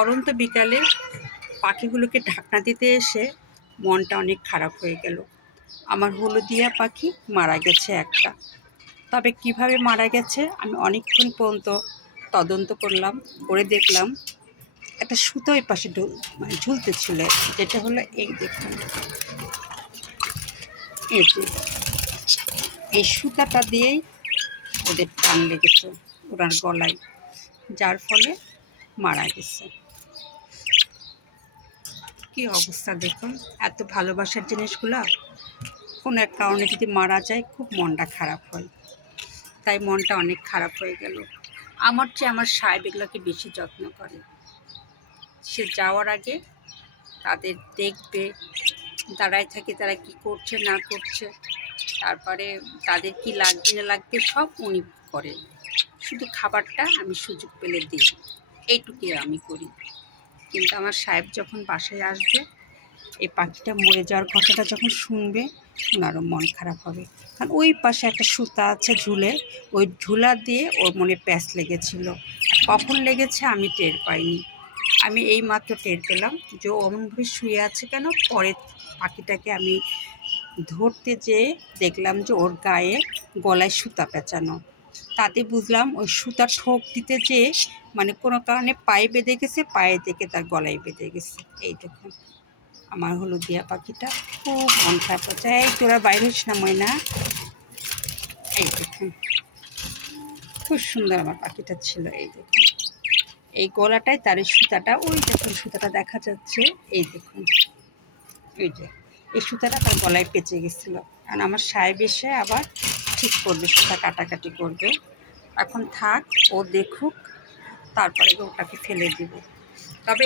পরন্ত বিকালে পাখিগুলোকে ঢাকনা দিতে এসে মনটা অনেক খারাপ হয়ে গেল। আমার হলুদিয়া পাখি মারা গেছে একটা। তবে কিভাবে মারা গেছে আমি অনেকক্ষণ পর্যন্ত তদন্ত করলাম, করে দেখলাম একটা সুতো ওই পাশে ঝুলতেছিল, যেটা হলো এই দেখুন, এই যে এই সুতাটা দিয়েই ওদের টান লেগেছে ওনার গলায়, যার ফলে মারা গেছে। কি অবস্থা দেখুন, এত ভালোবাসার জিনিসগুলা কোনো এক কারণে যদি মারা যায় খুব মনটা খারাপ হয়। তাই মনটা অনেক খারাপ হয়ে গেল। আমার চেয়ে আমার সাহেব এগুলোকে বেশি যত্ন করে। সে যাওয়ার আগে তাদের দেখবে, দাঁড়ায় থাকে তারা কি করছে না করছে, তারপরে তাদের কি লাগবে না লাগবে সব উনি করে। শুধু খাবারটা আমি সুযোগ পেলে দিই, এইটুকুই আমি করি। কিন্তু আমার সাহেব যখন বাসায় আসবে, এই পাখিটা মরে যাওয়ার কথাটা যখন শুনবে, ওনারও মন খারাপ হবে। কারণ ওই পাশে একটা সুতা আছে ঝুলে, ওই ঝুলা দিয়ে ওর মনে প্যাঁচ লেগেছিল। কখন লেগেছে আমি টের পাইনি। আমি এই মাত্র টের পেলাম যে ও অমনভাবে শুয়ে আছে কেন। পরে পাখিটাকে আমি ধরতে যেয়ে দেখলাম যে ওর গায়ে গলায় সুতা পেঁচানো। তাতে বুঝলাম ওই সুতা ঠোক দিতে যেয়ে মানে কোনো কারণে পায়ে বেঁধে গেছে, পায়ে থেকে তার গলায় বেঁধে গেছে। এই দেখুন আমার হলুদিয়া পাখিটা খুব মন খারাপ হচ্ছে। এই তোরা বাইরে হইস না ময়না। এই দেখুন খুব সুন্দর আমার পাখিটা ছিল। এই দেখুন এই গলাটায় তার এই সুতাটা, ওই দেখুন সুতাটা দেখা যাচ্ছে, এই দেখুন এই যে এই সুতাটা তার গলায় পেঁচে গেছিলো। কারণ আমার সাহেব এসে আবার ঠিক করবে, সুতা কাটাকাটি করবে। এখন থাক, ও দেখুক, তারপরে ওটাকে ফেলে দেবে।